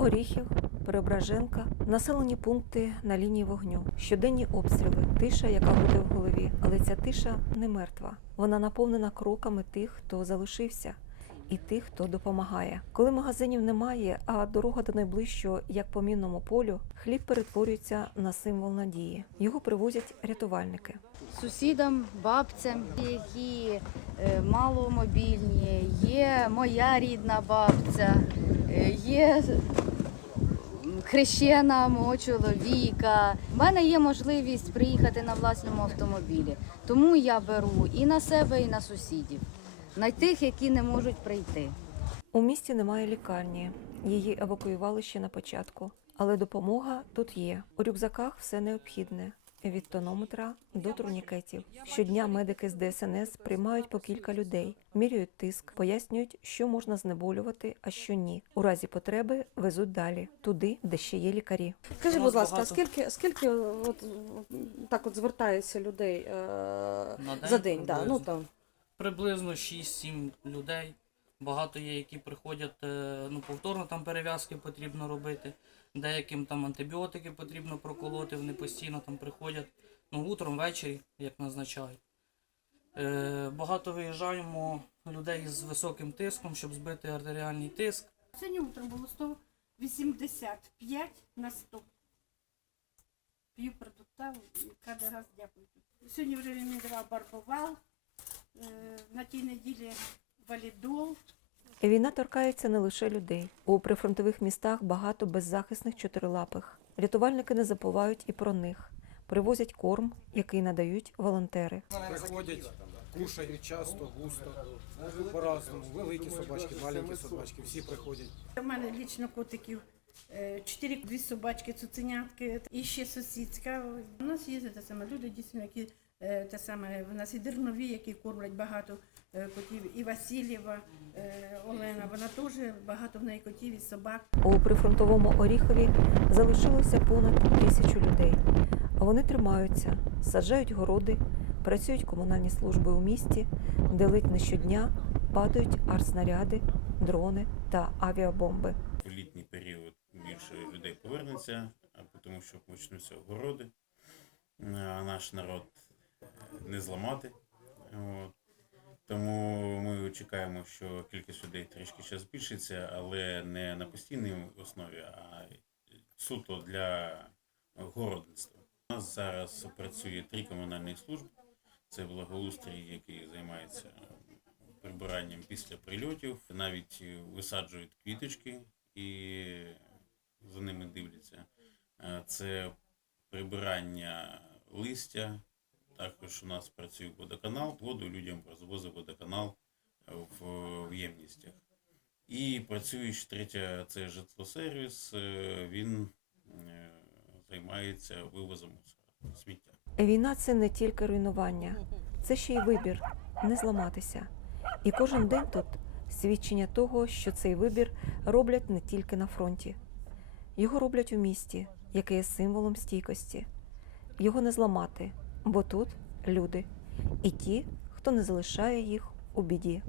Оріхів, Преображенка, населені пункти на лінії вогню, щоденні обстріли, тиша, яка буде в голові. Але ця тиша не мертва. Вона наповнена кроками тих, хто залишився, і тих, хто допомагає. Коли магазинів немає, а дорога до найближчого, як по мінному полю, хліб перетворюється на символ надії. Його привозять рятувальники. сусідам, бабцям, які е, маломобільні, є моя рідна бабця, е, є хрещена мого чоловіка. У мене є можливість приїхати на власному автомобілі. Тому я беру і на себе, і на сусідів, на тих, які не можуть прийти. У місті немає лікарні. Її евакуювали ще на початку. Але допомога тут є. У рюкзаках все необхідне. Від тонометра до турнікетів. Щодня медики з ДСНС приймають по кілька людей, міряють тиск, пояснюють, що можна знеболювати, а що ні. У разі потреби везуть далі, туди, де ще є лікарі. Скажи, будь ласка, скільки, скільки от, так от звертається людей е, На за день? Да, ну, там. Приблизно 6-7 людей. Багато є, які приходять, е, ну, повторно там перев'язки потрібно робити. Деяким там антибіотики потрібно проколоти, вони постійно там приходять. Ну, утром, ввечері, як назначають. Е, багато виїжджаємо людей з високим тиском, щоб збити артеріальний тиск. Сьогодні утром було 185 на 100. П'ю продуктиву і кожен раз дякую. Сьогодні давав барбовал, е, на тій неділі валідол. Війна торкається не лише людей. У прифронтових містах багато беззахисних чотирилапих. Рятувальники не забувають і про них. Привозять корм, який надають волонтери. Приходять, кушають часто, густо, по-разному. Великі собачки, маленькі собачки, всі приходять. У мене лічно котиків. Е, Чотири дві собачки, цуценятки і ще сусідська. У нас є те саме люди, дійсно, які е, те саме. У нас і дернові, які кормлять багато е, котів. І Васильєва Олена, вона теж багато в неї котів і собак. У прифронтовому Оріхові залишилося понад тисячу людей. Вони тримаються, саджають городи, працюють комунальні служби у місті, де ледь не щодня падають артснаряди, дрони та авіабомби. в літній період більше людей повернеться, тому що почнуться огороди. А наш народ е, не зламати. От. Тому ми чекаємо, що кількість людей трішки ще збільшиться, але не на постійній основі, а суто для городництва. У нас зараз працює три комунальні служби. Це благоустрій, який займається прибиранням після прильотів, навіть висаджують квіточки і за ними дивляться. Е, Це прибирання листя. Також у нас працює водоканал, воду людям розвозить водоканал в, в ємністях. І працює ще третя, це житлосервіс. Е, Він е, займається вивозом сміття. Війна це не тільки руйнування, це ще й вибір не зламатися. І кожен день тут свідчення того, що цей вибір роблять не тільки на фронті. Його роблять у місті, яке є символом стійкості. Його не зламати, бо тут люди і ті, хто не залишає їх у біді.